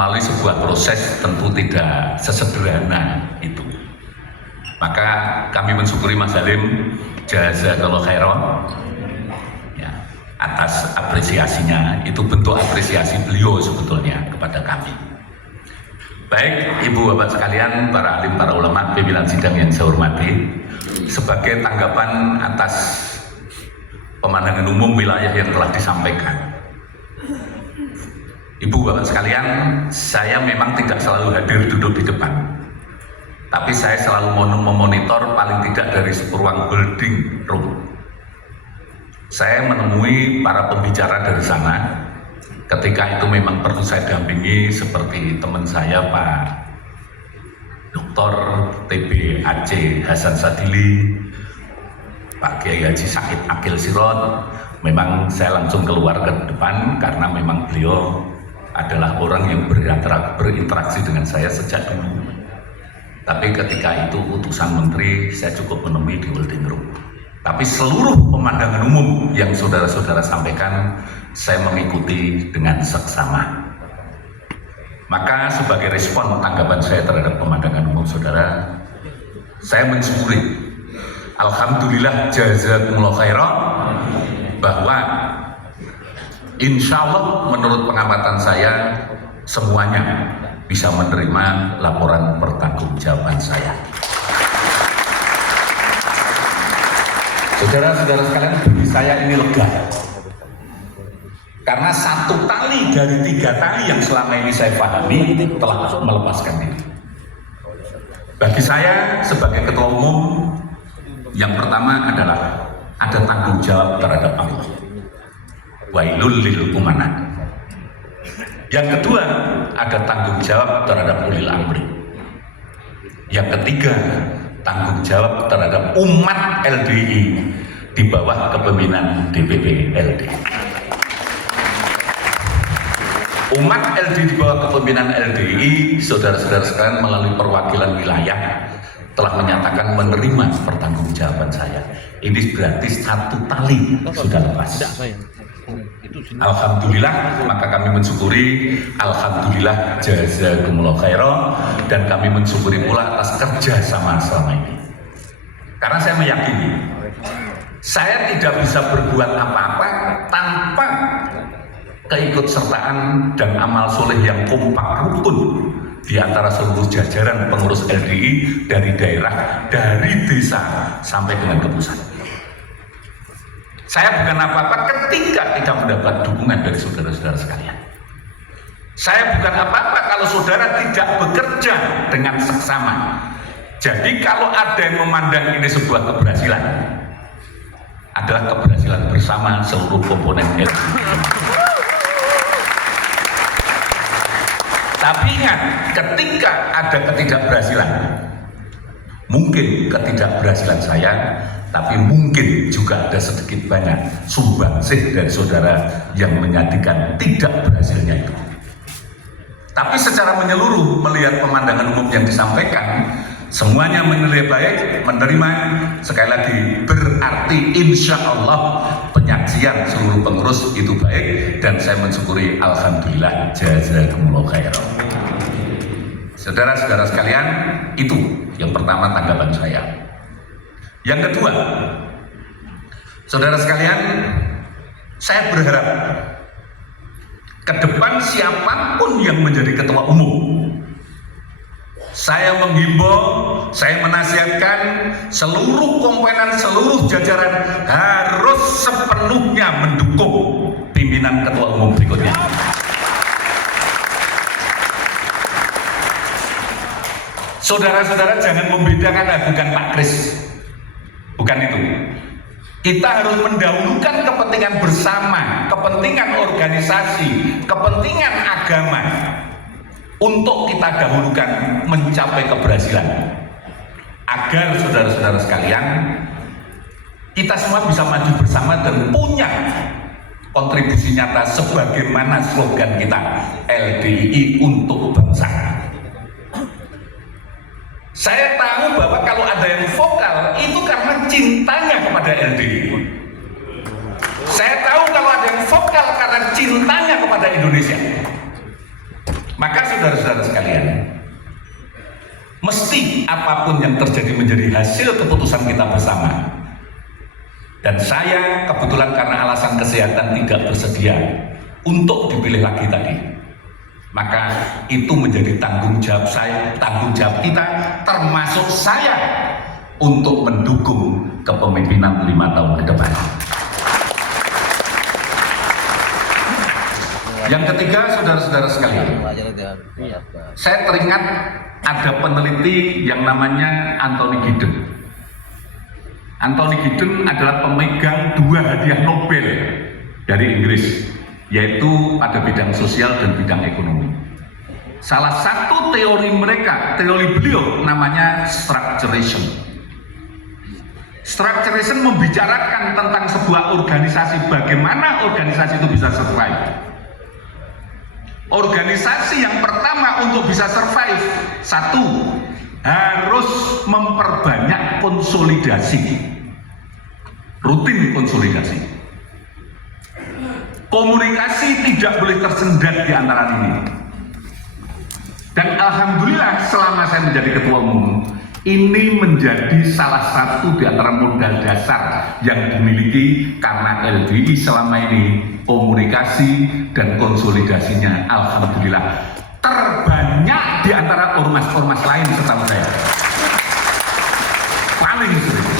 melalui sebuah proses tentu tidak sesederhana itu. Maka kami mensyukuri Mas Halim jazakallahu khairan ya, atas apresiasinya. Itu bentuk apresiasi beliau sebetulnya kepada kami. Baik Ibu Bapak sekalian, para alim, para ulama, pimpinan sidang yang saya hormati, sebagai tanggapan atas pemandangan umum wilayah yang telah disampaikan, Ibu Bapak sekalian, saya memang tidak selalu hadir duduk di depan, tapi saya selalu memonitor paling tidak dari ruang holding room. Saya menemui para pembicara dari sana. Ketika itu memang perlu saya dampingi, seperti teman saya Pak Dr. TB Aceh Hasan Sadili, Pak Kiai Haji Said Akil Sirot. Memang saya langsung keluar ke depan karena memang beliau adalah orang yang berinteraksi dengan saya sejak dulu. Tapi ketika itu utusan menteri, saya cukup menemui di holding room. Tapi seluruh pemandangan umum yang saudara-saudara sampaikan, saya mengikuti dengan seksama. Maka sebagai respon tanggapan saya terhadap pemandangan umum saudara, saya mensyukuri, alhamdulillah jazakumullah khairan, bahwa insya Allah menurut pengamatan saya semuanya bisa menerima laporan pertanggungjawaban saya. Saudara-saudara sekalian, bagi saya ini lega. Karena satu tali dari 3 tali yang selama ini saya pahami telah melepaskan diri. Bagi saya sebagai ketua umum, yang pertama adalah ada tanggung jawab terhadap Allah. Wailul lil umanah. Yang kedua, ada tanggung jawab terhadap ulil amri. Yang ketiga, tanggung jawab terhadap umat LDI di bawah kepemimpinan DPP LD. Umat LDI di bawah kepemimpinan LDI, saudara-saudara sekalian, melalui perwakilan wilayah telah menyatakan menerima pertanggungjawaban saya. Ini berarti satu tali sudah lepas. Alhamdulillah, maka kami mensyukuri, alhamdulillah jazakumullah khairan, dan kami mensyukuri pula atas kerja sama selama ini. Karena saya meyakini saya tidak bisa berbuat apa-apa tanpa keikutsertaan dan amal soleh yang kompak rukun di antara seluruh jajaran pengurus LDI, dari daerah, dari desa sampai dengan ke pusat. Saya bukan apa-apa ketika tidak mendapat dukungan dari saudara-saudara sekalian. Saya bukan apa-apa kalau saudara tidak bekerja dengan seksama. Jadi kalau ada yang memandang ini sebuah keberhasilan, adalah keberhasilan bersama seluruh komponen LDI. Tapi ingat, ketika ada ketidakberhasilan, mungkin ketidakberhasilan saya, tapi mungkin juga ada sedikit banyak sumbangsih dari saudara yang menyatakan tidak berhasilnya itu. Tapi secara menyeluruh, melihat pemandangan umum yang disampaikan, semuanya menilai baik, menerima. Sekali lagi, berarti insya Allah penyaksian seluruh pengurus itu baik, dan saya mensyukuri, alhamdulillah jazakumullah khairan. Saudara-saudara sekalian, itu yang pertama tanggapan saya. Yang kedua, saudara sekalian, saya berharap ke depan siapapun yang menjadi ketua umum, saya menghimbau, saya menasihatkan seluruh komponen, seluruh jajaran harus sepenuhnya mendukung pimpinan ketua umum berikutnya. Saudara-saudara jangan membedakan, bukan Pak Kris, bukan itu. Kita harus mendahulukan kepentingan bersama, kepentingan organisasi, kepentingan agama, untuk kita dahulukan mencapai keberhasilan, agar saudara-saudara sekalian, kita semua bisa maju bersama dan punya kontribusi nyata sebagaimana slogan kita, LDI untuk bangsa. Saya tahu bahwa kalau ada yang vokal itu karena cintanya kepada LDI. Saya tahu kalau ada yang vokal karena cintanya kepada Indonesia. Maka saudara-saudara sekalian, mesti apapun yang terjadi menjadi hasil keputusan kita bersama. Dan saya kebetulan karena alasan kesehatan tidak bersedia untuk dipilih lagi tadi. Maka itu menjadi tanggung jawab saya, tanggung jawab kita, termasuk saya, untuk mendukung kepemimpinan 5 tahun ke depan. Yang ketiga, saudara-saudara sekalian, saya teringat ada peneliti yang namanya Anthony Giddens. Anthony Giddens adalah pemegang 2 hadiah Nobel dari Inggris, yaitu pada bidang sosial dan bidang ekonomi. Salah satu teori mereka, teori beliau namanya structuration. Structuration membicarakan tentang sebuah organisasi, bagaimana organisasi itu bisa survive. Organisasi yang pertama untuk bisa survive, 1, harus memperbanyak konsolidasi, rutin konsolidasi. Komunikasi tidak boleh tersendat di antara ini. Dan alhamdulillah selama saya menjadi ketua umum, ini menjadi salah satu di antara modal dasar yang dimiliki, karena LDI selama ini komunikasi dan konsolidasinya alhamdulillah terbanyak di antara ormas-ormas lain setahu saya. Paling sering.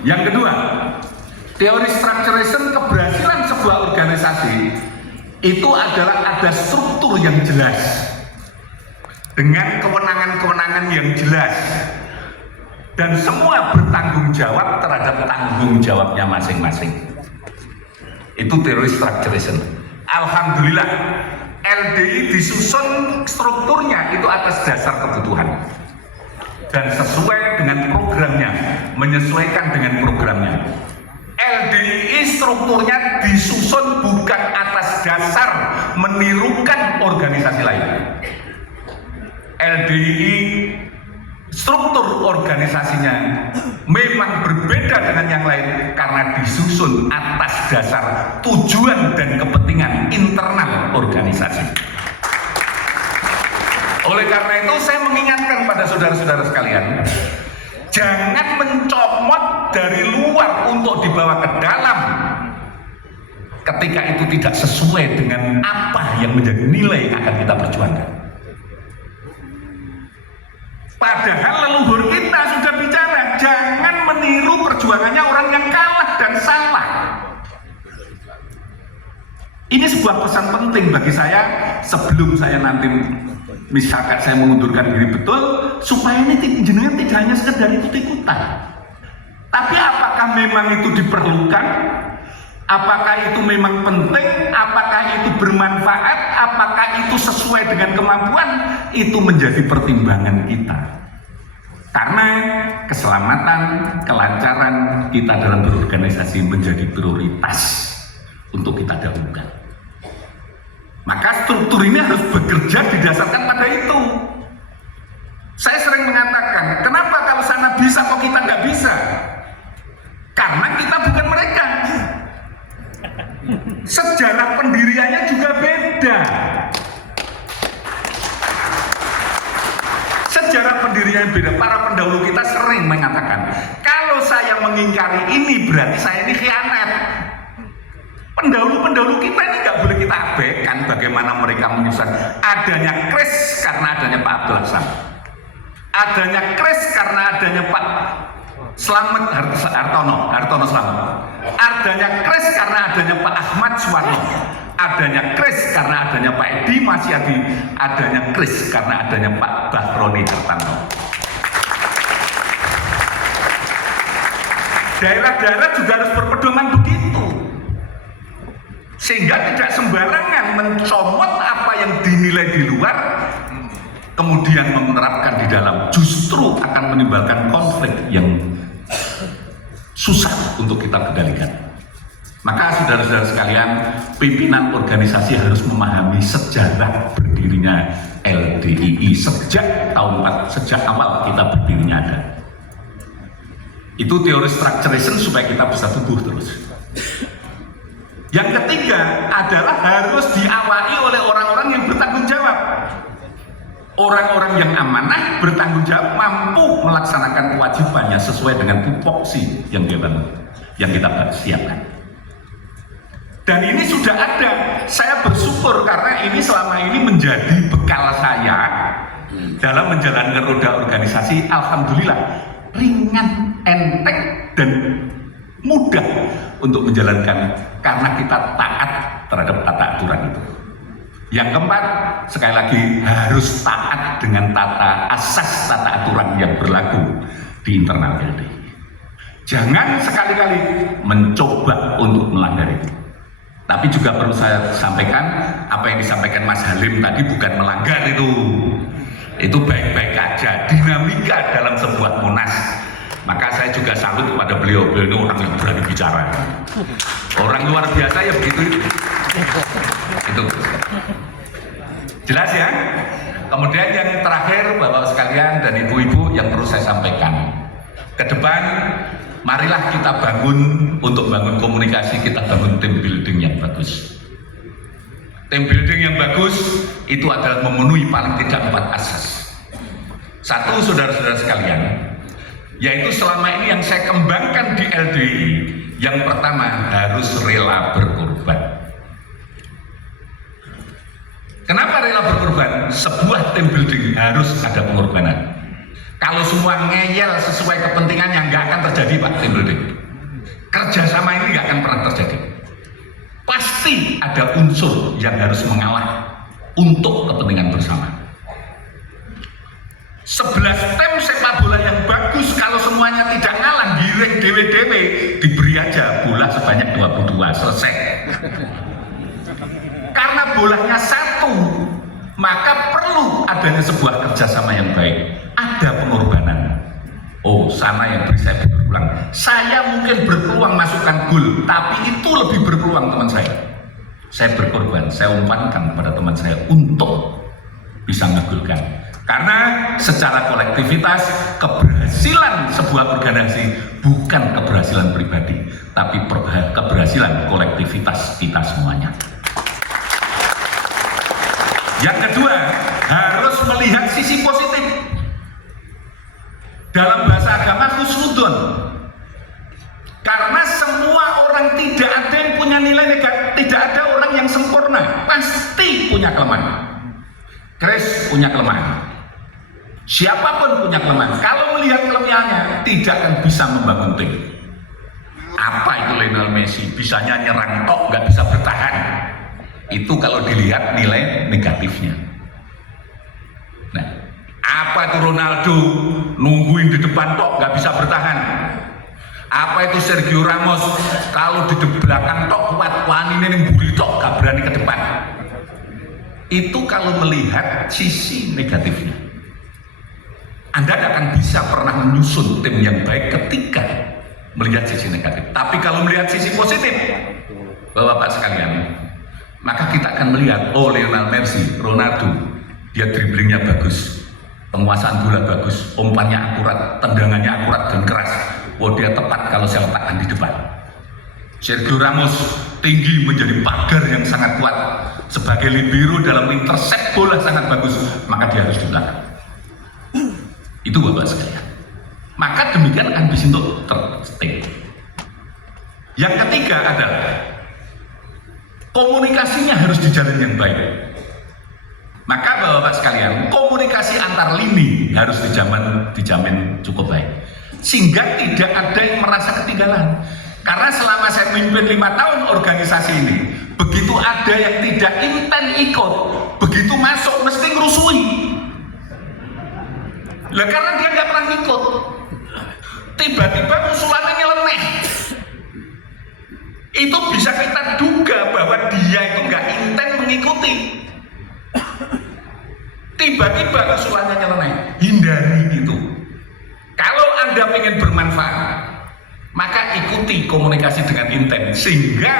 Yang kedua, teori structuration, keberhasilan sebuah organisasi itu adalah ada struktur yang jelas dengan kewenangan-kewenangan yang jelas, dan semua bertanggung jawab terhadap tanggung jawabnya masing-masing. Itu teori structuration. Alhamdulillah LDI disusun strukturnya itu atas dasar kebutuhan dan sesuai dengan programnya, menyesuaikan dengan programnya. LDI strukturnya disusun bukan atas dasar menirukan organisasi lain. LDI struktur organisasinya memang berbeda dengan yang lain karena disusun atas dasar tujuan dan kepentingan internal organisasi. Oleh karena itu saya mengingatkan pada saudara-saudara sekalian, jangan mencomot dari luar untuk dibawa ke dalam ketika itu tidak sesuai dengan apa yang menjadi nilai yang akan kita perjuangkan. Padahal leluhur kita sudah bicara, jangan meniru perjuangannya orang yang kalah dan salah. Ini sebuah pesan penting bagi saya sebelum saya nanti misalkan saya mengundurkan diri betul, supaya ini jenengan tidak hanya sekedar ikut-ikutan. Tapi apakah memang itu diperlukan? Apakah itu memang penting? Apakah itu bermanfaat? Apakah itu sesuai dengan kemampuan? Itu menjadi pertimbangan kita. Karena keselamatan, kelancaran kita dalam berorganisasi menjadi prioritas untuk kita dahulukan. Maka struktur ini harus bekerja didasarkan pada itu. Saya sering mengatakan, kenapa kalau sana bisa kok kita nggak bisa? Karena kita bukan mereka. Sejarah pendiriannya juga beda. Sejarah pendirian beda. Para pendahulu kita sering mengatakan, kalau saya mengingkari ini berarti saya ini khianat. Pendahulu-pendahulu kita ini nggak boleh kita abaikan bagaimana mereka menyusun. Adanya KRIS karena adanya Pak Abdul Hasan, adanya KRIS karena adanya Pak Slamet Hartono Slamet, adanya KRIS karena adanya Pak Ahmad Suwarno, adanya KRIS karena adanya Pak Edi Masyadi, adanya KRIS karena adanya Pak Bahroni Hartanto. Daerah-daerah juga harus berpedoman begitu, sehingga tidak sembarangan mencomot apa yang dinilai di luar kemudian menerapkan di dalam, justru akan menimbulkan konflik yang susah untuk kita kendalikan. Maka saudara-saudara sekalian, pimpinan organisasi harus memahami sejarah berdirinya LDII sejak awal kita berdirinya ada. Itu teori structuration supaya kita bisa tumbuh terus. Yang ketiga adalah harus diawali oleh orang-orang yang bertanggung Orang-orang yang amanah, bertanggung jawab, mampu melaksanakan kewajibannya sesuai dengan tupoksi yang dia bangun, yang kita siapkan. Dan ini sudah ada. Saya bersyukur karena ini selama ini menjadi bekal saya dalam menjalankan roda organisasi. Alhamdulillah ringan, enteng, dan mudah untuk menjalankan karena kita taat terhadap tata aturan itu. Yang keempat, sekali lagi harus taat dengan asas tata aturan yang berlaku di internal LDI. Jangan sekali-kali mencoba untuk melanggar itu. Tapi juga perlu saya sampaikan, apa yang disampaikan Mas Halim tadi bukan melanggar itu. Itu baik-baik aja, dinamika dalam sebuah munas. Maka saya juga salut kepada beliau ini orang yang berani bicara. Orang luar biasa ya begitu itu. Jelas ya? Kemudian yang terakhir Bapak sekalian dan Ibu-ibu yang perlu saya sampaikan. Ke depan marilah kita bangun, untuk bangun komunikasi, kita bangun tim building yang bagus. Tim building yang bagus itu adalah memenuhi paling tidak 4 asas. Satu, saudara-saudara sekalian, yaitu selama ini yang saya kembangkan di LDI, yang pertama harus rela berkorban. Kenapa rela berkorban? Sebuah tim building harus ada pengorbanan. Kalau semua ngeyel sesuai kepentingannya, nggak akan terjadi Pak tim building. Kerjasama ini nggak akan pernah terjadi. Pasti ada unsur yang harus mengalah untuk kepentingan bersama. 11 tim sepak bola yang bagus, kalau semuanya tidak ngalah, giring dewe-dewe, diberi aja bola sebanyak 22, selesai. Karena bolanya satu, maka perlu adanya sebuah kerjasama yang baik. Ada pengorbanan. Oh, sana yang beri saya berpeluang. Saya mungkin berpeluang masukkan gol, tapi itu lebih berpeluang teman saya. Saya berkorban, saya umpankan kepada teman saya untuk bisa ngegolkan. Karena secara kolektivitas, keberhasilan sebuah organisasi bukan keberhasilan pribadi, tapi keberhasilan kolektivitas kita semuanya. Yang kedua, harus melihat sisi positif. Dalam bahasa agama husnudon. Karena semua orang, tidak ada yang punya nilai negatif, tidak ada orang yang sempurna, pasti punya kelemahan. Chris punya kelemahan. Siapapun punya kelemahan. Kalau melihat kelemahannya, tidak akan bisa membangun tim. Apa itu Lionel Messi? Bisanya nyerang tok, nggak bisa bertahan. Itu kalau dilihat nilai negatifnya. Nah, apa itu Ronaldo? Nungguin di depan tok, nggak bisa bertahan. Apa itu Sergio Ramos? Kalau di belakang tok kuat, wani ini buri tok, gak berani ke depan. Itu kalau melihat sisi negatifnya. Anda tidak akan bisa pernah menyusun tim yang baik ketika melihat sisi negatif. Tapi kalau melihat sisi positif, Bapak-bapak sekalian, maka kita akan melihat, oh Lionel Messi, Ronaldo, dia dribblingnya bagus, penguasaan bola bagus, umpannya akurat, tendangannya akurat dan keras. Oh dia tepat kalau saya letakkan di depan. Sergio Ramos tinggi, menjadi pagar yang sangat kuat. Sebagai libero dalam intercept bola sangat bagus, maka dia harus di belakang. Itu Bapak sekalian. Maka demikian ambisi untuk terstay. Yang ketiga adalah komunikasinya harus dijalin yang baik. Maka Bapak-bapak sekalian, komunikasi antar lini harus dijamin cukup baik. Sehingga tidak ada yang merasa ketinggalan. Karena selama saya memimpin 5 tahun organisasi ini, begitu ada yang tidak intent ikut, begitu masuk mesti ngerusui. Lah karena dia nggak pernah ikut, tiba-tiba usulannya nyeleneh. Itu bisa kita duga bahwa dia itu nggak intent mengikuti. Tiba-tiba usulannya nyeleneh, hindari itu. Kalau Anda ingin bermanfaat, maka ikuti komunikasi dengan intens, sehingga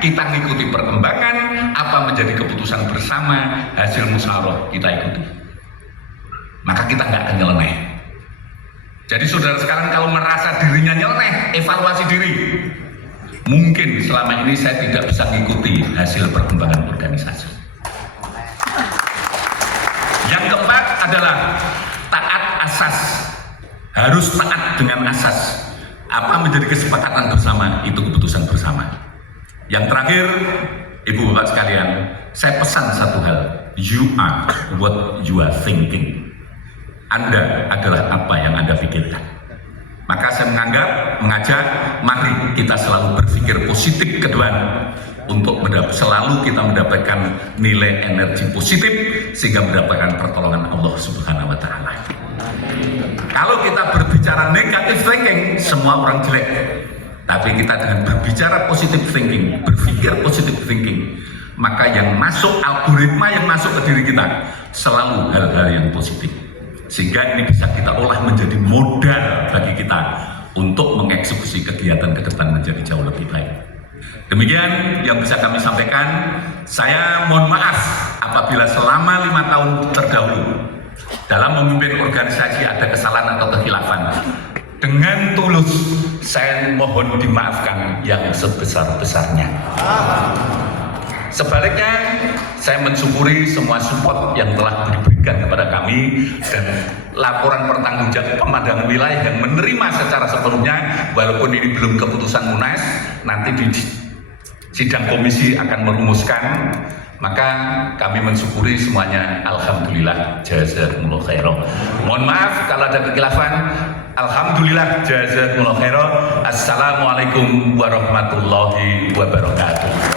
kita mengikuti perkembangan, apa menjadi keputusan bersama, hasil musyawarah kita ikuti. Maka kita nggak akan nyeleneh. Jadi saudara sekarang kalau merasa dirinya nyeleneh, evaluasi diri. Mungkin selama ini saya tidak bisa mengikuti hasil perkembangan organisasi. Yang keempat adalah taat asas, harus taat dengan asas. Apa menjadi kesepakatan bersama, itu keputusan bersama. Yang terakhir, Ibu Bapak sekalian, saya pesan satu hal, you are what you are thinking. Anda adalah apa yang Anda pikirkan. Maka saya mengajak, mari kita selalu berpikir positif ke depan untuk selalu kita mendapatkan nilai energi positif sehingga mendapatkan pertolongan Allah Subhanahu wa Ta'ala. Kalau kita berbicara negative thinking, semua orang jelek. Tapi kita dengan berbicara positive thinking, berpikir positive thinking, maka yang masuk, algoritma yang masuk ke diri kita selalu hal-hal yang positif. Sehingga ini bisa kita olah menjadi modal bagi kita untuk mengeksekusi kegiatan ke depan menjadi jauh lebih baik. Demikian yang bisa kami sampaikan. Saya mohon maaf apabila selama 5 tahun terdahulu dalam memimpin organisasi ada kesalahan atau kekhilafan. Dengan tulus saya mohon dimaafkan yang sebesar-besarnya. Sebaliknya, saya mensyukuri semua support yang telah diberikan kepada kami dan laporan pertanggungjawaban pemandangan wilayah yang menerima secara sepenuhnya, walaupun ini belum keputusan Munas, nanti di sidang komisi akan merumuskan, maka kami mensyukuri semuanya. Alhamdulillah, jazakumullah khairan. Mohon maaf kalau ada kekhilafan. Alhamdulillah, jazakumullah khairan. Assalamualaikum warahmatullahi wabarakatuh.